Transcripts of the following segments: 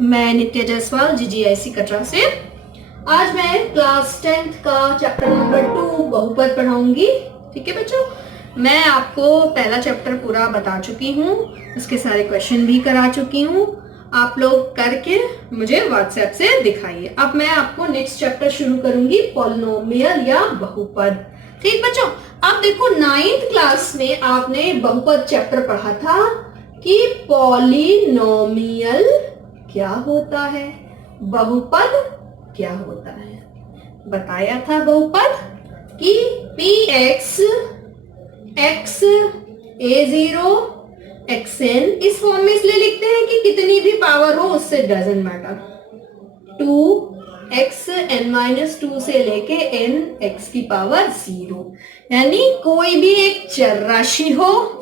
मैं नित्य जायसवाल GGIC कटरा से। आज मैं क्लास 10th का चैप्टर नंबर 2 बहुपद पढ़ाऊंगी। ठीक है बच्चों, मैं आपको पहला चैप्टर पूरा बता चुकी हूँ, उसके सारे क्वेश्चन भी करा चुकी हूँ। आप लोग करके मुझे व्हाट्सएप से दिखाइए। अब मैं आपको नेक्स्ट चैप्टर शुरू करूंगी, पॉलिनोमियल या बहुपद। ठीक बच्चों, अब देखो 9th क्लास में आपने बहुपद चैप्टर पढ़ा था कि पॉलिनोमियल क्या होता है, बहुपद क्या होता है। बताया था बहुपद कि px x a0 xn, इस फॉर्म में इसलिए लिखते हैं कि कितनी भी पावर हो उससे डजंट मैटर। 2xn-2 से लेके n x की पावर 0, यानी कोई भी एक चर राशि हो,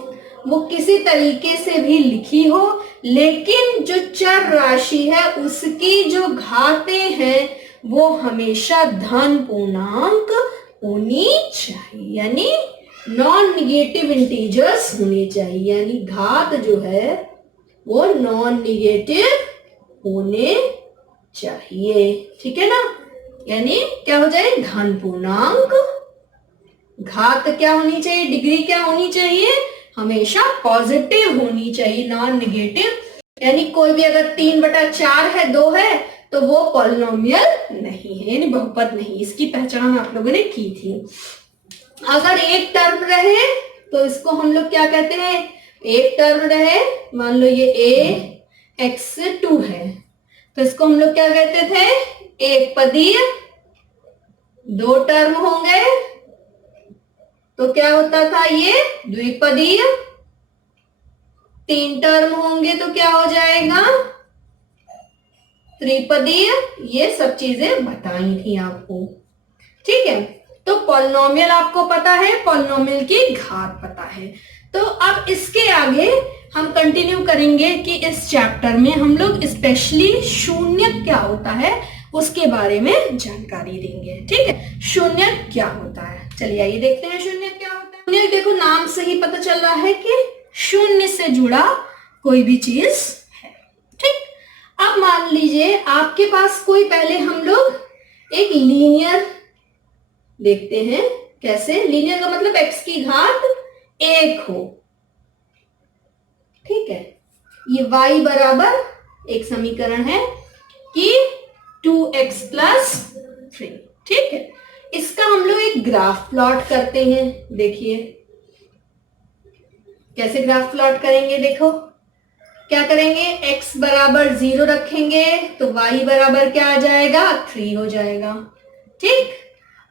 वो किसी तरीके से भी लिखी हो, लेकिन जो चर राशि है उसकी जो घातें हैं वो हमेशा धन पूर्णांक होनी चाहिए, यानी नॉन निगेटिव इंटीजर्स होनी चाहिए, यानी घात जो है वो नॉन निगेटिव होने चाहिए। ठीक है ना, यानी क्या हो जाए, धन पूर्णांक। घात क्या होनी चाहिए, डिग्री क्या होनी चाहिए, हमेशा पॉजिटिव होनी चाहिए, नॉन निगेटिव। यानी कोई भी अगर 3/4 है, 2 है, तो वो पॉलिनोमियल नहीं है, यानी बहुपद नहीं। इसकी पहचान आप लोगों ने की थी। अगर एक टर्म रहे तो इसको हम लोग क्या कहते हैं, एक टर्म रहे, मान लो ये ax2 है, तो इसको हम लोग क्या कहते थे, एक पदीय। 2 टर्म होंगे तो क्या होता था, ये द्विपदीय। 3 टर्म होंगे तो क्या हो जाएगा, त्रिपदीय। ये सब चीजें बताई थी आपको। ठीक है, तो पॉलिनोमियल आपको पता है, पॉलिनोमियल की घात पता है। तो अब इसके आगे हम कंटिन्यू करेंगे कि इस चैप्टर में हम लोग स्पेशली शून्य क्या होता है उसके बारे में जानकारी देंगे। ठीक है, शून्य क्या होता है, चलिए आइए देखते हैं शून्य क्या होता है। शून्य देखो, नाम से ही पता चल रहा है कि शून्य से जुड़ा कोई भी चीज है। ठीक, अब मान लीजिए आपके पास कोई, पहले हम लोग एक लीनियर देखते हैं। कैसे, लीनियर का मतलब x की घात 1 हो। ठीक है, ये y बराबर एक समीकरण है कि 2x + 3। ठीक है, इसका हम लोग एक ग्राफ प्लॉट करते हैं। देखिए कैसे ग्राफ प्लॉट करेंगे, देखो क्या करेंगे, x बराबर 0 रखेंगे तो y बराबर क्या आ जाएगा, 3 हो जाएगा। ठीक,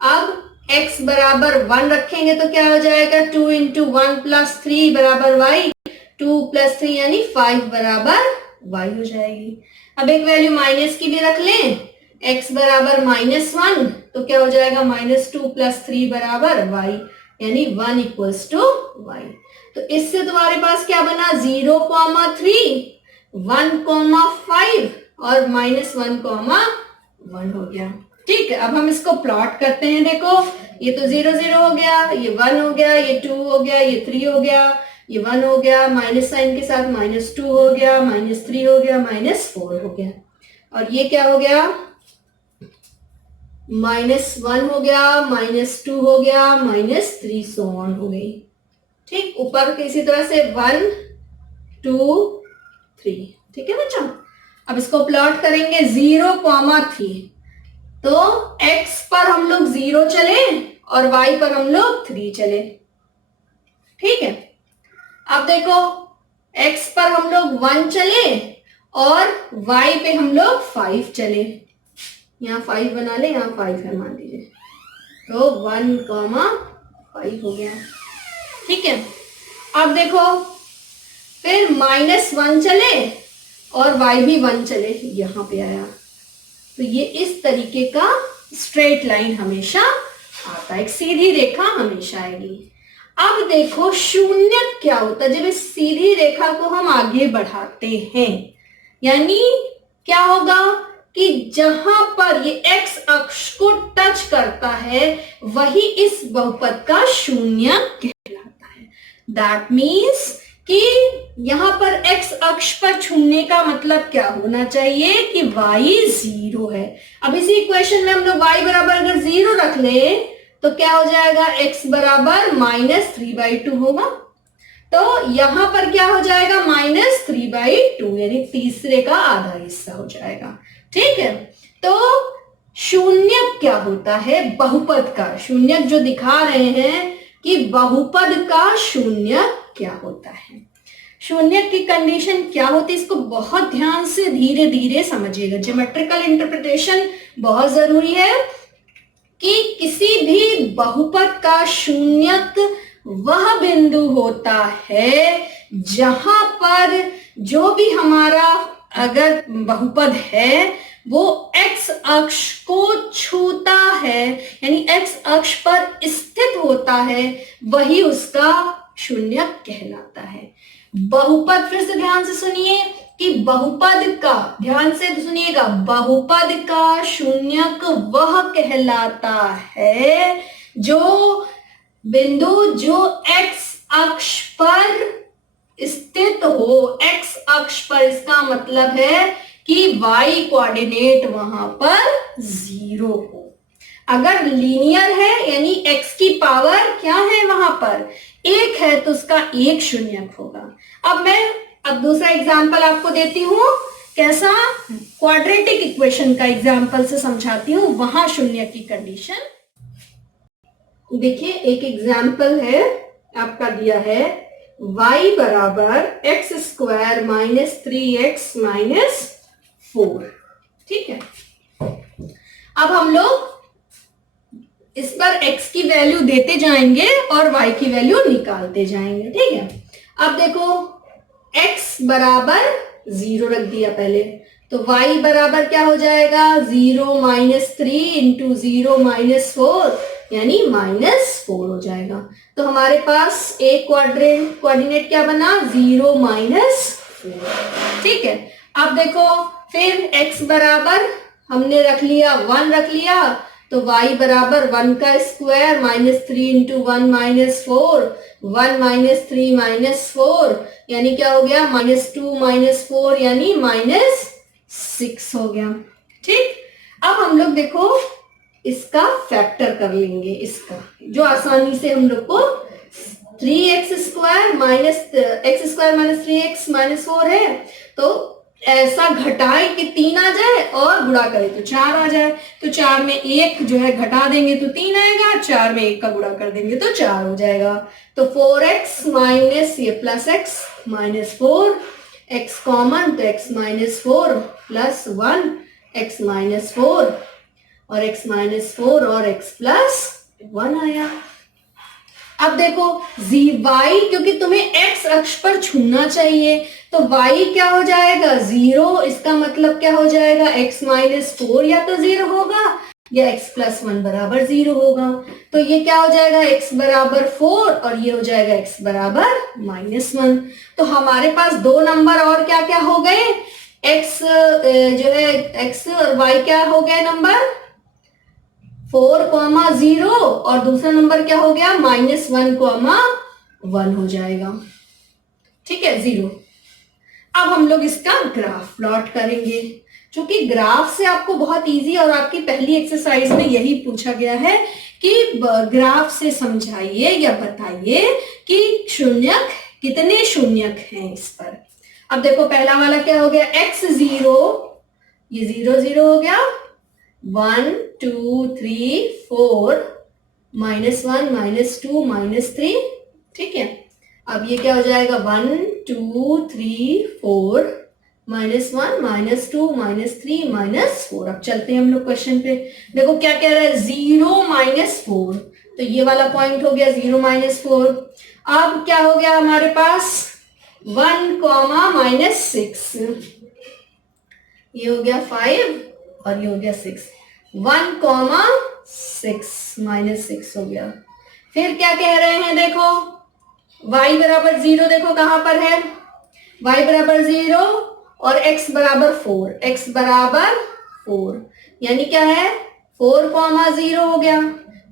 अब x बराबर 1 रखेंगे तो क्या हो जाएगा, 2 × 1 + 3 बराबर y, 2 + 3 यानी 5 बराबर y हो जाएगी। अब एक वैल्यू माइनस की भी रख लें, x बराबर -1 तो क्या हो जाएगा, -2 + 3 बराबर y, यानी 1 = y। तो इससे तुम्हारे पास क्या बना, 0, 3, 1, 5 और -1, 1 हो गया। ठीक है, अब हम इसको प्लॉट करते हैं। देखो ये तो 0, 0 हो गया, ये 1 हो गया, ये 2 हो गया, ये 3 हो गया, ये 1 हो गया, माइनस साइन के साथ -2 हो गया, -3 हो गया, -4 हो गया, और ये क्या हो गया, -1 हो गया, -2 हो गया, -3 सो ऑन हो गई। ठीक, ऊपर इसी तरह से 1, 2, 3। ठीक है बच्चों, अब इसको प्लॉट करेंगे 0, 3, तो x पर हम लोग 0 चले और y पर हम लोग 3 चले। ठीक है, अब देखो x पर हम लोग 1 चले और y पे हम लोग 5 चले। यहाँ 5 बना ले, यहाँ 5 है मान लीजिए, तो 1, 5 हो गया। ठीक है, अब देखो फिर -1 चले और y भी 1 चले, यहां पे आया, तो ये इस तरीके का स्ट्रेट लाइन हमेशा आता है, एक सीधी रेखा हमेशा आएगी। अब देखो शून्य क्या होता है, जब इस सीधी रेखा को हम आगे बढ़ाते हैं, यानी क्या होगा कि जहां पर ये x अक्ष को टच करता है वही इस बहुपद का शून्य कहलाता है। दैट मीन्स कि यहाँ पर x अक्ष पर छूने का मतलब क्या होना चाहिए कि y 0 है। अब इसी इक्वेशन में हम लोग y बराबर अगर 0 रख ले तो क्या हो जाएगा, x बराबर -3/2 होगा। तो यहां पर क्या हो जाएगा, -3/2 यानी तीसरे का आधा हिस्सा हो जाएगा। ठीक है, तो शून्यक क्या होता है, बहुपद का शून्यक जो दिखा रहे हैं कि बहुपद का शून्यक क्या होता है। शून्यक की कंडीशन क्या होती है, इसको बहुत ध्यान से धीरे धीरे समझिएगा। ज्योमेट्रिकल इंटरप्रिटेशन बहुत जरूरी है कि किसी भी बहुपद का शून्यक वह बिंदु होता है जहां पर जो भी हमारा अगर बहुपद है वो x अक्ष को छूता है, यानी x अक्ष पर स्थित होता है, वही उसका शून्यक कहलाता है। बहुपद, फिर से ध्यान से सुनिए कि बहुपद का, ध्यान से सुनिएगा, बहुपद का शून्यक वह कहलाता है जो बिंदु जो x अक्ष पर स्थित हो। x अक्ष पर इसका मतलब है कि y कोऑर्डिनेट वहां पर 0 हो। अगर लीनियर है यानी x की पावर क्या है वहां पर 1 है तो उसका एक शून्यक होगा। अब दूसरा एग्जांपल आपको देती हूं, कैसा, क्वाड्रेटिक इक्वेशन का एग्जांपल से समझाती हूं, वहां शून्यक की कंडीशन। देखिए एक एग्जाम्पल है आपका दिया है y बराबर x² - 3x - 4। ठीक है, अब हम लोग इस पर x की वैल्यू देते जाएंगे और y की वैल्यू निकालते जाएंगे। ठीक है, अब देखो x बराबर 0 रख दिया पहले, तो y बराबर क्या हो जाएगा, 0 - 3 इंटू 0 - 4 यानी -4 हो जाएगा। तो हमारे पास एक कोऑर्डिनेट क्या बना, 0 - 4। ठीक है, अब देखो फिर x बराबर हमने रख लिया 1 रख लिया, तो y बराबर 1 का स्क्वायर -3 इंटू 1 - 4, 1 - 3 - 4 यानी क्या हो गया, -2 - 4 यानी -6 हो गया। ठीक, अब हम लोग देखो इसका फैक्टर कर लेंगे, इसका जो आसानी से हम लोग को 3x² - 3x - 4 है, तो ऐसा घटाए कि 3 आ जाए और गुणा करें तो 4 आ जाए। तो 4 में 1 जो है घटा देंगे तो 3 आएगा, 4 में 1 का गुणा कर देंगे तो 4 हो जाएगा। तो 4x माइनस ये प्लस x -4, x कॉमन तो x -4 प्लस 1 x -4 और x -4 और x प्लस 1 आया। अब देखो y, क्योंकि तुम्हें x अक्ष पर छूना चाहिए तो y क्या हो जाएगा, 0। इसका मतलब क्या हो जाएगा, x -4 या तो 0 होगा या x प्लस 1 बराबर 0 होगा। तो ये क्या हो जाएगा, x बराबर 4 और ये हो जाएगा x बराबर -1। तो हमारे पास दो नंबर और क्या क्या हो गए, x जो है x और y क्या हो गए नंबर, 4, 0 और दूसरा नंबर क्या हो गया, -1, 1 हो जाएगा। ठीक है, 0। अब हम लोग इसका ग्राफ प्लॉट करेंगे, क्योंकि ग्राफ से आपको बहुत इजी, और आपकी पहली एक्सरसाइज में यही पूछा गया है कि ग्राफ से समझाइए या बताइए कि शून्यक कितने शून्यक हैं इस पर। अब देखो पहला वाला क्या हो गया, x0, ये 0 0 हो गया, 1 2 3 4 -1 -2 -3। ठीक है, अब ये क्या हो जाएगा, 1 2 3 4 -1 -2 -3 -4। अब चलते हैं हम लोग क्वेश्चन पे, देखो क्या कह रहा है, 0 - 4, तो ये वाला पॉइंट हो गया 0 - 4। अब क्या हो गया हमारे पास, 1, -6, ये हो गया 5 और ये हो गया 6, 1, 6 -6 हो गया। फिर क्या कह रहे हैं, देखो y बराबर 0, देखो कहां पर है, y बराबर 0 और x बराबर 4, x बराबर 4 यानी क्या है, 4, 0 हो गया।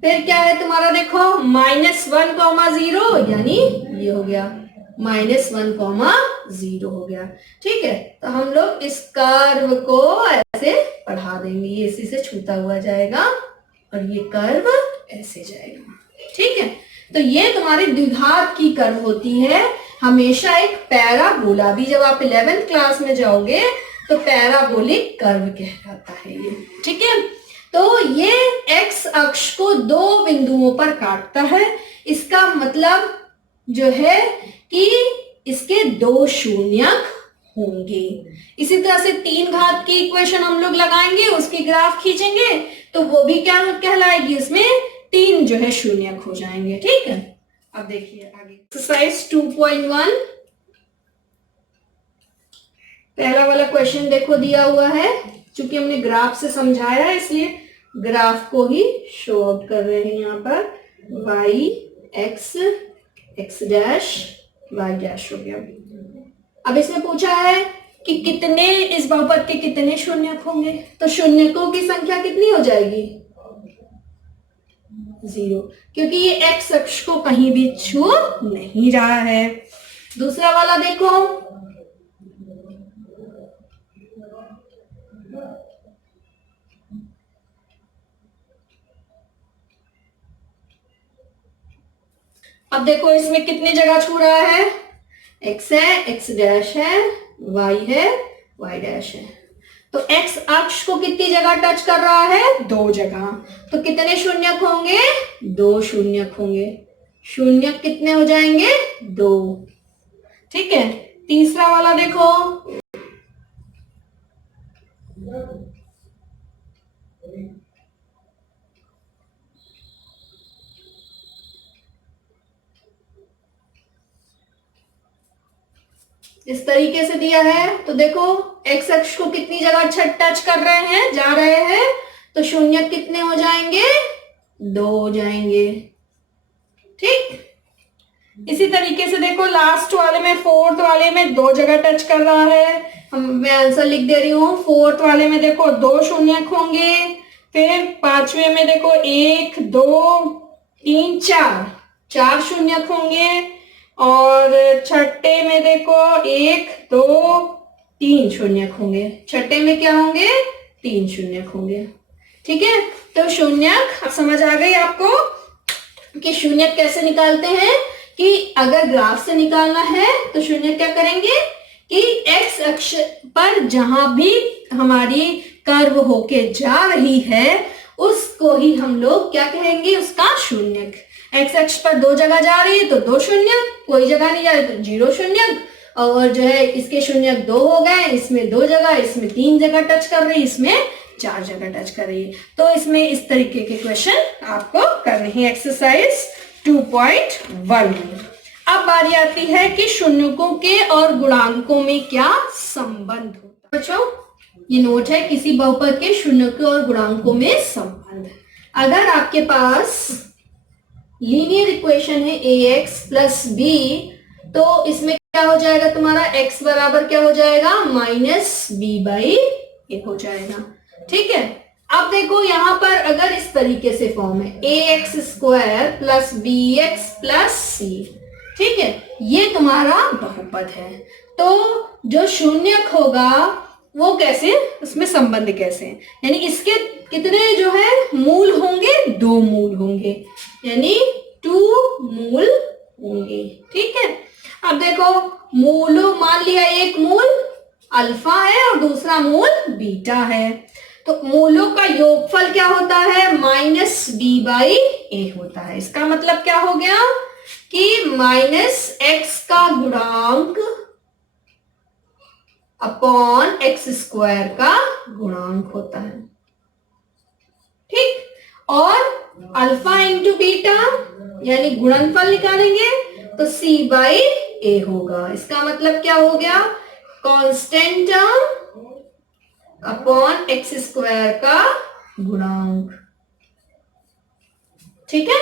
फिर क्या है तुम्हारा, देखो -1, 0 यानी ये हो गया। -1, 0 हो गया। ठीक है, तो हम लोग इस कर्व को ऐसे बढ़ा देंगे, ये इसी से छूता हुआ जाएगा और ये कर्व ऐसे जाएगा। ठीक है, तो ये तुम्हारी द्विघात की कर्व होती है, हमेशा एक पैराबोला भी। जब आप 11th क्लास में जाओगे तो पैराबोलिक कर्व कहलाता है ये। ठीक है, तो ये एक्स अक्ष को दो बिंदुओं पर काटता है। इसका मतलब जो है कि इसके दो शून्यक होंगे। इसी तरह से 3 घात की इक्वेशन हम लोग लगाएंगे, उसकी ग्राफ खींचेंगे तो वो भी क्या कहलाएगी, उसमें 3 जो है शून्यक हो जाएंगे। ठीक है, अब देखिए आगे एक्सरसाइज 2.1 पहला वाला क्वेश्चन देखो दिया हुआ है। चूंकि हमने ग्राफ से समझाया है इसलिए ग्राफ को ही शो आउट कर रहे हैं यहाँ पर। y x x dash y dash हो गया। अब इसमें पूछा है कि कितने इस बहुपद के कितने शून्यक होंगे, तो शून्यकों की संख्या कितनी हो जाएगी, 0, क्योंकि ये x अक्ष को कहीं भी छू नहीं रहा है। दूसरा वाला देखो, अब देखो इसमें कितनी जगह छू रहा है, x है, x डैश है, y है, y डैश है। तो x अक्ष को कितनी जगह टच कर रहा है, 2 जगह। तो कितने शून्यक होंगे, 2 शून्यक होंगे। शून्यक कितने हो जाएंगे, 2। ठीक है, तीसरा वाला देखो, इस तरीके से दिया है। तो देखो x अक्ष को कितनी जगह टच कर रहे हैं, जा रहे हैं, तो शून्यक कितने हो जाएंगे, 2 हो जाएंगे। ठीक, इसी तरीके से देखो लास्ट वाले में, 4th वाले में 2 जगह टच कर रहा है। मैं आंसर लिख दे रही हूँ। 4th वाले में देखो 2 शून्यक होंगे, फिर 5वें में देखो 1 2 3 4 शून्यक होंगे, और 6ठे में देखो 1 2 3 शून्यक होंगे। 6ठे में क्या होंगे, 3 शून्यक होंगे। ठीक है, तो शून्यक अब समझ आ गई आपको कि शून्यक कैसे निकालते हैं। कि अगर ग्राफ से निकालना है तो शून्यक क्या करेंगे कि x अक्ष पर जहां भी हमारी कर्व होके जा रही है उसको ही हम लोग क्या कहेंगे, उसका शून्यक। x अक्ष पर 2 जगह जा रही है तो 2 शून्यक, कोई जगह नहीं जा रही तो 0 शून्यक, और जो है इसके शून्यक 2 हो गए, इसमें 2 जगह, इसमें 3 जगह टच कर रही है, इसमें 4 जगह टच कर रही है। तो इसमें इस तरीके के क्वेश्चन आपको करने हैं एक्सरसाइज 2.1 में। अब बारी आती है कि शून्यकों के और गुणांकों में क्या संबंध होता है। बच्चों ये नोट है, किसी बहुपद के शून्यकों और गुणांकों में संबंध। अगर आपके पास लीनियर इक्वेशन है ax प्लस b, तो इसमें क्या हो जाएगा, तुम्हारा x बराबर क्या हो जाएगा, -b/a हो जाएगा। ठीक है, अब देखो यहां पर अगर इस तरीके से फॉर्म है ax² plus bx plus c, ठीक है, ये तुम्हारा बहुपद है। तो जो शून्यक होगा वो कैसे, उसमें संबंध कैसे, यानी इसके कितने जो है मूल होंगे, 2 मूल होंगे, यानी 2 मूल होंगे। ठीक है, अब देखो मूलों, मान लिया एक मूल अल्फा है और दूसरा मूल बीटा है, तो मूलों का योगफल क्या होता है, -b/a होता है। इसका मतलब क्या हो गया कि -x का गुणांक अपॉन x² का गुणांक होता है। ठीक, और अल्फा इंटू बीटा यानी गुणनफल निकालेंगे तो c/a होगा। इसका मतलब क्या हो गया, कांस्टेंट टर्म अपॉन x² का गुणांक। ठीक है,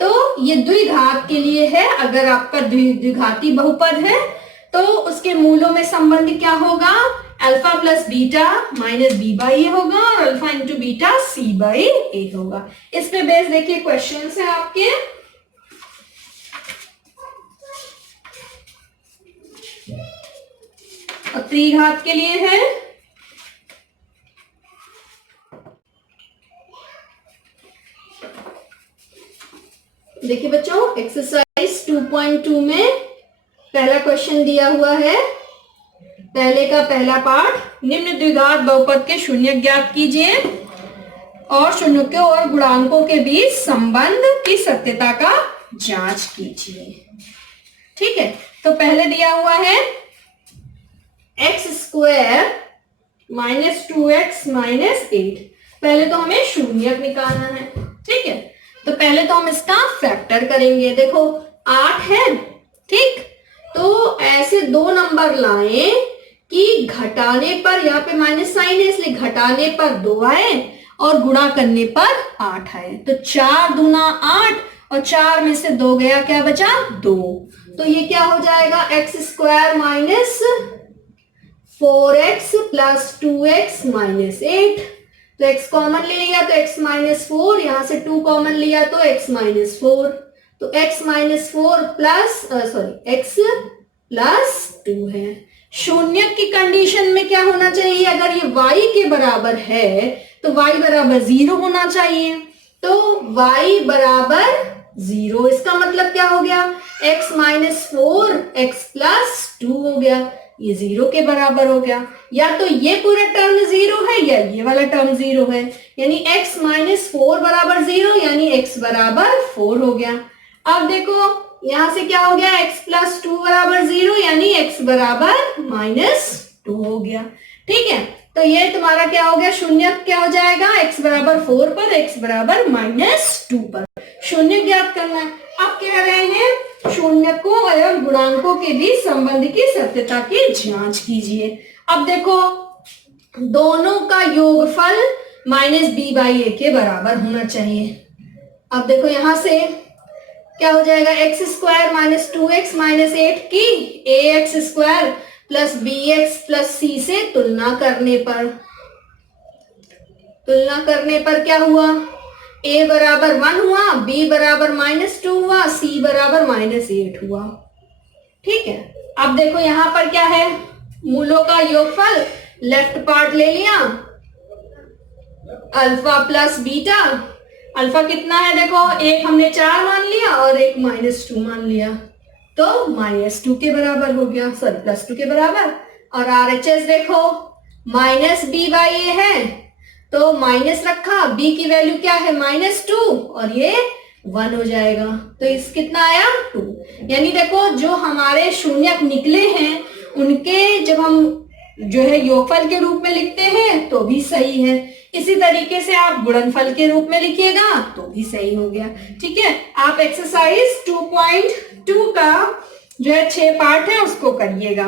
तो ये द्विघात के लिए है। अगर आपका द्विघाती बहुपद है तो उसके मूलों में संबंध क्या होगा, अल्फा प्लस बीटा -b/a होगा और अल्फा इंटू बीटा c/a होगा। इस पे बेस देखिए क्वेश्चंस है आपके। और त्रिघात के लिए है देखिए बच्चों, एक्सरसाइज 2.2 में पहला क्वेश्चन दिया हुआ है। पहले का पहला पार्ट, निम्न द्विघात बहुपद के शून्य ज्ञात कीजिए और शून्यों और गुणांकों के बीच संबंध की सत्यता का जांच कीजिए। ठीक है, तो पहले दिया हुआ है x² माइनस 2x माइनस 8। पहले तो हमें शून्यक निकालना है। ठीक है, तो पहले तो हम इसका फैक्टर करेंगे। देखो 8 है, ठीक, तो ऐसे दो नंबर लाएं कि घटाने पर, यहाँ पे माइनस साइन है इसलिए घटाने पर 2 आए और गुणा करने पर 8 आए। तो 4 दूना 8 और 4 में से 2 गया, क्या बचा 2। तो ये क्या हो जाएगा, x² minus 4x plus 2x minus 8। तो x कॉमन ले लिया तो x माइनस 4, यहां से 2 कॉमन लिया तो x माइनस 4। तो x minus 4 plus x plus 2 है। शून्य की कंडीशन में क्या होना चाहिए, अगर ये y के बराबर है तो y बराबर 0 होना चाहिए। तो y बराबर 0, इसका मतलब क्या हो गया, x माइनस 4 x प्लस 2 हो गया, ये 0 के बराबर हो गया। या तो ये पूरा टर्म 0 है या ये वाला टर्म 0 है, यानी x माइनस 4 बराबर 0, यानी x बराबर 4 हो गया। अब देखो यहां से क्या हो गया, x प्लस 2 बराबर 0, यानी x बराबर माइनस 2 हो गया। ठीक है, तो ये तुम्हारा क्या हो गया, शून्य क्या हो जाएगा, x बराबर 4 पर, x बराबर माइनस 2 पर शून्य ज्ञात करना है। अब कह रहे हैं शून्यकों एवं गुणांकों के बीच संबंध की सत्यता की जांच कीजिए। अब देखो दोनों का योगफल माइनस b/a के बराबर होना चाहिए। अब देखो यहां से क्या हो जाएगा, x² माइनस 2x माइनस 8 की ax² plus bx plus c से तुलना करने पर क्या हुआ, a बराबर 1 हुआ, b बराबर माइनस 2 हुआ, c बराबर माइनस 8 हुआ। ठीक है, अब देखो यहां पर क्या है, मूलों का योगफल, लेफ्ट पार्ट ले लिया, अल्फा प्लस बीटा। अल्फा कितना है, देखो एक हमने 4 मान लिया और एक माइनस 2 मान लिया, तो माइनस 2 के बराबर हो गया, सॉरी प्लस 2 के बराबर। और RHS देखो माइनस b/a है तो माइनस रखा, b की वैल्यू क्या है माइनस 2 और ये 1 हो जाएगा। तो इस कितना आया 2। यानी देखो जो हमारे शून्यक निकले हैं उनके जब हम जो है योगफल के रूप में लिखते हैं तो भी सही है, इसी तरीके से आप गुणनफल के रूप में लिखिएगा तो भी सही हो गया। ठीक है, आप एक्सरसाइज 2.2 का जो है 6 पार्ट है उसको करिएगा।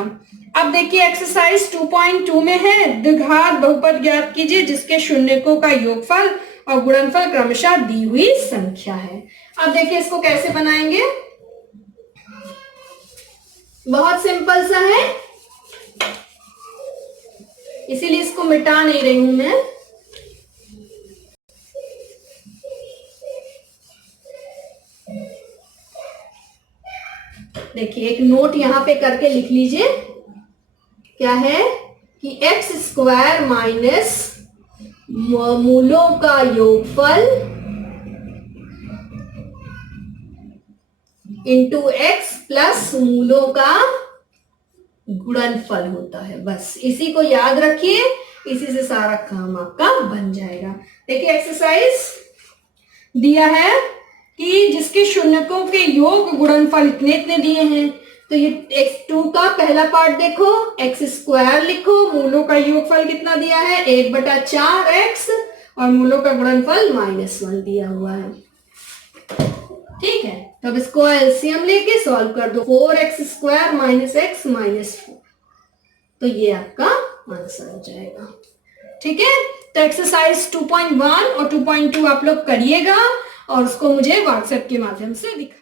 अब देखिए एक्सरसाइज 2.2 में है द्विघात बहुपद ज्ञात कीजिए जिसके शून्यकों का योगफल और गुणनफल क्रमशः दी हुई संख्या है। अब देखिए इसको कैसे बनाएंगे, बहुत सिंपल सा है, इसीलिए इसको मिटा नहीं रही हूं मैं। देखिए एक नोट यहां पे करके लिख लीजिए, क्या है कि x² माइनस मूलों का योगफल इंटू x प्लस मूलों का गुणनफल होता है। बस इसी को याद रखिए, इसी से सारा काम आपका बन जाएगा। देखिए एक्सरसाइज दिया है कि जिसके शून्यकों के योग गुणनफल इतने इतने दिए हैं, तो ये x2 का पहला पार्ट देखो, x² लिखो, मूलों का योगफल कितना दिया है 1/4x और मूलों का गुणनफल -1 दिया हुआ है। ठीक है, तो अब इसको एलसीएम लेके सॉल्व कर दो, 4x² माइनस x माइनस 4, तो ये आपका आंसर हो जाएगा। ठीक है, तो एक्सरसाइज 2.1 और 2.2 आप लोग करिएगा और उसको मुझे व्हाट्सएप के माध्यम से दिखा